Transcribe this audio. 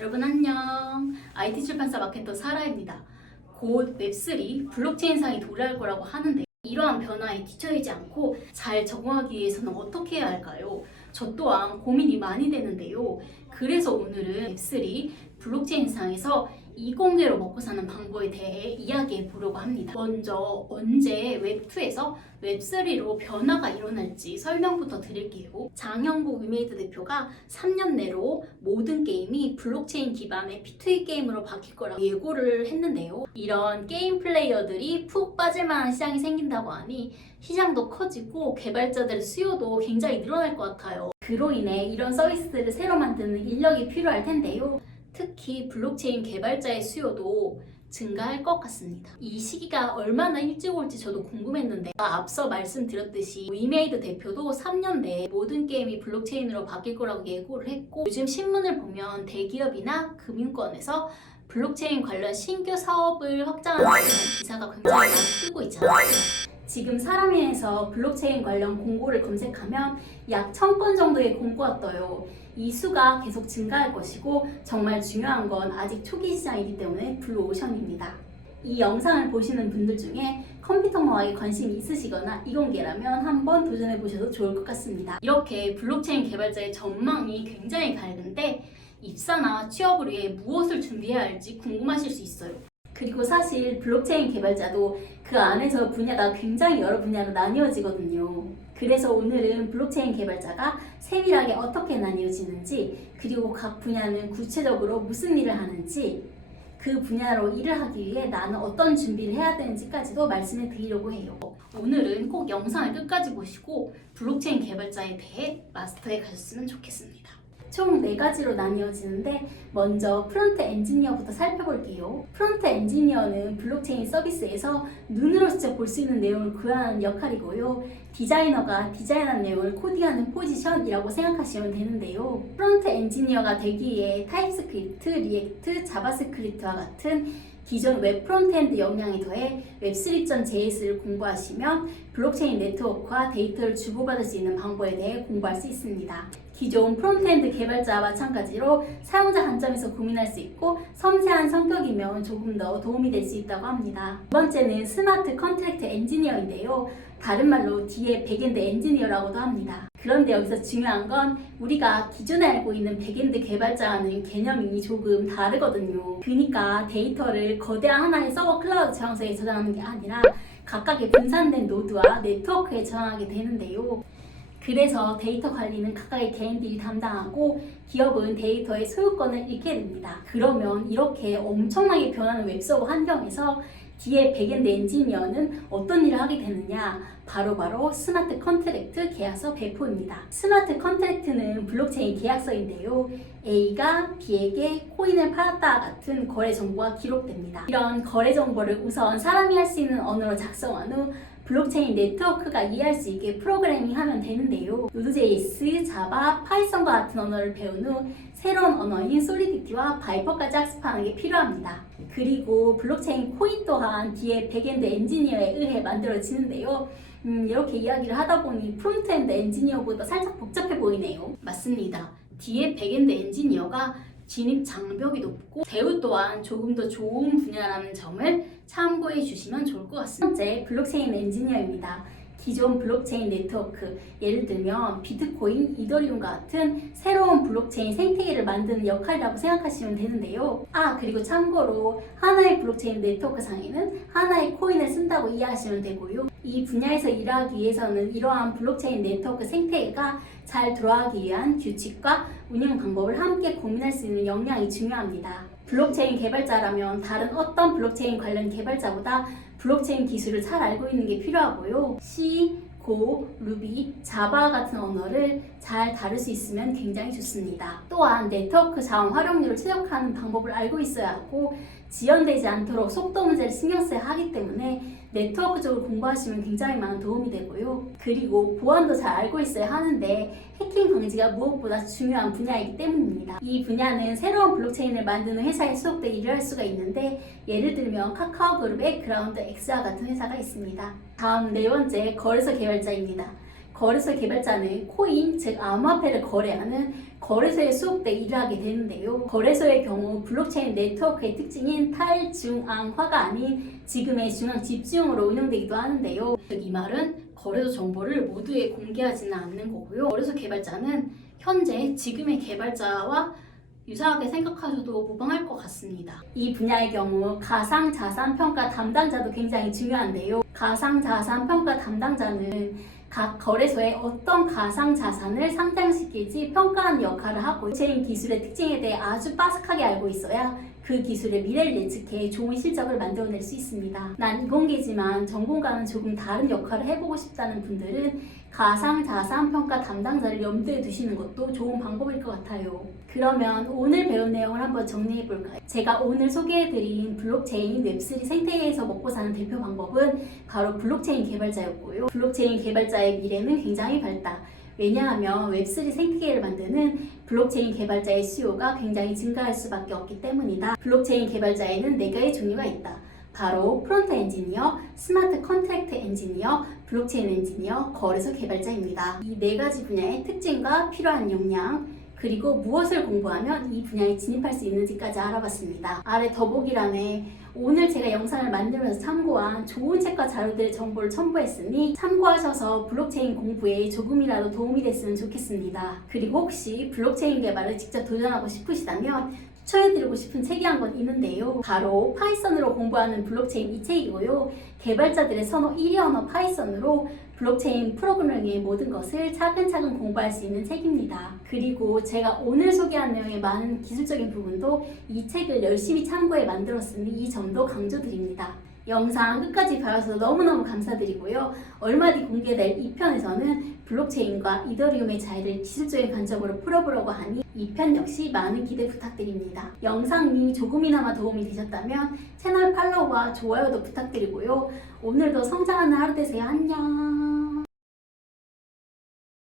여러분 안녕. IT 출판사 마케터 사라입니다. 곧 웹3 블록체인상이 도래할 거라고 하는데 이러한 변화에 뒤처지지 않고 잘 적응하기 위해서는 어떻게 해야 할까요? 저 또한 고민이 많이 되는데요. 그래서 오늘은 웹3 블록체인상에서 이공계로 먹고 사는 방법에 대해 이야기해 보려고 합니다. 먼저 언제 웹2에서 웹3로 변화가 일어날지 설명부터 드릴게요. 장형국 위메이드 대표가 3년 내로 모든 게임이 블록체인 기반의 P2E 게임으로 바뀔 거라고 예고를 했는데요. 이런 게임 플레이어들이 푹 빠질 만한 시장이 생긴다고 하니 시장도 커지고 개발자들의 수요도 굉장히 늘어날 것 같아요. 그로 인해 이런 서비스들을 새로 만드는 인력이 필요할 텐데요. 특히 블록체인 개발자의 수요도 증가할 것 같습니다. 이 시기가 얼마나 일찍 올지 저도 궁금했는데 앞서 말씀드렸듯이 위메이드 대표도 3년 내에 모든 게임이 블록체인으로 바뀔 거라고 예고를 했고 요즘 신문을 보면 대기업이나 금융권에서 블록체인 관련 신규 사업을 확장하는 기사가 굉장히 많이 뜨고 있잖아요. 지금 사람인에서 블록체인 관련 공고를 검색하면 약 1000건 정도의 공고가 떠요. 이 수가 계속 증가할 것이고 정말 중요한 건 아직 초기 시장이기 때문에 블루오션입니다. 이 영상을 보시는 분들 중에 컴퓨터공학에 관심이 있으시거나 이공계라면 한번 도전해 보셔도 좋을 것 같습니다. 이렇게 블록체인 개발자의 전망이 굉장히 밝은데 입사나 취업을 위해 무엇을 준비해야 할지 궁금하실 수 있어요. 그리고 사실 블록체인 개발자도 그 안에서 분야가 굉장히 여러 분야로 나뉘어지거든요. 그래서 오늘은 블록체인 개발자가 세밀하게 어떻게 나뉘어지는지, 그리고 각 분야는 구체적으로 무슨 일을 하는지, 그 분야로 일을 하기 위해 나는 어떤 준비를 해야 되는지까지도 말씀해 드리려고 해요. 오늘은 꼭 영상을 끝까지 보시고 블록체인 개발자에 대해 마스터해 가셨으면 좋겠습니다. 총 4가지로 나뉘어지는데 먼저 프론트 엔지니어부터 살펴볼게요. 프론트 엔지니어는 블록체인 서비스에서 눈으로 직접 볼 수 있는 내용을 구현하는 역할이고요. 디자이너가 디자인한 내용을 코딩하는 포지션이라고 생각하시면 되는데요. 프론트 엔지니어가 되기 위해 타입스크립트, 리액트, 자바스크립트와 같은 기존 웹 프론트엔드 역량에 더해 웹3.js를 공부하시면 블록체인 네트워크와 데이터를 주고받을 수 있는 방법에 대해 공부할 수 있습니다. 기존 프론트엔드 개발자와 마찬가지로 사용자 관점에서 고민할 수 있고 섬세한 성격이면 조금 더 도움이 될 수 있다고 합니다. 두 번째는 스마트 컨트랙트 엔지니어인데요. 다른 말로 뒤에 백엔드 엔지니어라고도 합니다. 그런데 여기서 중요한 건 우리가 기존에 알고 있는 백엔드 개발자와는 개념이 조금 다르거든요. 그러니까 데이터를 거대한 하나의 서버 클라우드 저장소에 저장하는 게 아니라 각각의 분산된 노드와 네트워크에 저장하게 되는데요. 그래서 데이터 관리는 각각의 개인들이 담당하고 기업은 데이터의 소유권을 잃게 됩니다. 그러면 이렇게 엄청나게 변하는 웹서버 환경에서 뒤에 백엔드 엔지니어는 어떤 일을 하게 되느냐? 바로 스마트 컨트랙트 계약서 배포입니다. 스마트 컨트랙트는 블록체인 계약서인데요. A가 B에게 코인을 팔았다 같은 거래 정보가 기록됩니다. 이런 거래 정보를 우선 사람이 할 수 있는 언어로 작성한 후 블록체인 네트워크가 이해할 수 있게 프로그래밍하면 되는데요. Node.js, 자바, 파이썬과 같은 언어를 배운 후 새로운 언어인 솔리디티와 바이퍼까지 학습하는 게 필요합니다. 그리고 블록체인 코인 또한 뒤에 백엔드 엔지니어에 의해 만들어지는데요. 이렇게 이야기를 하다 보니 프론트엔드 엔지니어보다 살짝 복잡해 보이네요. 맞습니다. 뒤에 백엔드 엔지니어가 진입 장벽이 높고 대우 또한 조금 더 좋은 분야라는 점을 참고해 주시면 좋을 것 같습니다. 첫 번째, 블록체인 엔지니어입니다. 기존 블록체인 네트워크, 예를 들면 비트코인, 이더리움 같은 새로운 블록체인 생태계를 만드는 역할이라고 생각하시면 되는데요. 그리고 참고로 하나의 블록체인 네트워크 상에는 하나의 코인을 쓴다고 이해하시면 되고요. 이 분야에서 일하기 위해서는 이러한 블록체인 네트워크 생태계가 잘 돌아가기 위한 규칙과 운영 방법을 함께 고민할 수 있는 역량이 중요합니다. 블록체인 개발자라면 다른 어떤 블록체인 관련 개발자보다 블록체인 기술을 잘 알고 있는 게 필요하고요. C, Go, Ruby, 자바 같은 언어를 잘 다룰 수 있으면 굉장히 좋습니다. 또한 네트워크 자원 활용률을 최적화하는 방법을 알고 있어야 하고 지연되지 않도록 속도 문제를 신경 써야 하기 때문에 네트워크 쪽을 공부하시면 굉장히 많은 도움이 되고요. 그리고 보안도 잘 알고 있어야 하는데 해킹 방지가 무엇보다 중요한 분야이기 때문입니다. 이 분야는 새로운 블록체인을 만드는 회사에 소속돼 일을 할 수가 있는데 예를 들면 카카오그룹의 그라운드 X와 같은 회사가 있습니다. 다음 4번째, 거래소 개발자입니다. 거래소 개발자는 코인, 즉 암호화폐를 거래하는 거래소에 수업돼 일을 하게 되는데요. 거래소의 경우 블록체인 네트워크의 특징인 탈중앙화가 아닌 지금의 중앙 집중으로 운영되기도 하는데요. 이 말은 거래소 정보를 모두에 공개하지는 않는 거고요. 거래소 개발자는 현재 지금의 개발자와 유사하게 생각하셔도 무방할 것 같습니다. 이 분야의 경우 가상자산평가 담당자도 굉장히 중요한데요. 가상자산평가 담당자는 각 거래소에 어떤 가상자산을 상장시킬지 평가하는 역할을 하고 블록체인 기술의 특징에 대해 아주 빠삭하게 알고 있어야 그 기술의 미래를 예측해 좋은 실적을 만들어낼 수 있습니다. 난 이공계지만 전공과는 조금 다른 역할을 해보고 싶다는 분들은 가상자산평가 담당자를 염두에 두시는 것도 좋은 방법일 것 같아요. 그러면 오늘 배운 내용을 한번 정리해볼까요? 제가 오늘 소개해드린 블록체인 웹3 생태계에서 먹고 사는 대표 방법은 바로 블록체인 개발자였고요. 블록체인 개발자의 미래는 굉장히 밝다. 왜냐하면 웹3 생태계를 만드는 블록체인 개발자의 수요가 굉장히 증가할 수밖에 없기 때문이다. 블록체인 개발자에는 4가지 종류가 있다. 바로 프론트 엔지니어, 스마트 컨트랙트 엔지니어, 블록체인 엔지니어, 거래소 개발자입니다. 이 4가지 분야의 특징과 필요한 역량, 그리고 무엇을 공부하면 이 분야에 진입할 수 있는지까지 알아봤습니다. 아래 더보기란에 오늘 제가 영상을 만들면서 참고한 좋은 책과 자료들의 정보를 첨부했으니 참고하셔서 블록체인 공부에 조금이라도 도움이 됐으면 좋겠습니다. 그리고 혹시 블록체인 개발을 직접 도전하고 싶으시다면 추천해드리고 싶은 책이 한 권 있는데요. 바로 파이썬으로 공부하는 블록체인 이 책이고요. 개발자들의 선호 1위 언어 파이썬으로 블록체인 프로그래밍의 모든 것을 차근차근 공부할 수 있는 책입니다. 그리고 제가 오늘 소개한 내용의 많은 기술적인 부분도 이 책을 열심히 참고해 만들었으니 이 점도 강조드립니다. 영상 끝까지 봐주셔서 너무너무 감사드리고요. 얼마 뒤 공개될 2편에서는 블록체인과 이더리움의 차이를 기술적인 관점으로 풀어보려고 하니 2편 역시 많은 기대 부탁드립니다. 영상이 조금이나마 도움이 되셨다면 채널 팔로우와 좋아요도 부탁드리고요. 오늘도 성장하는 하루 되세요. 안녕.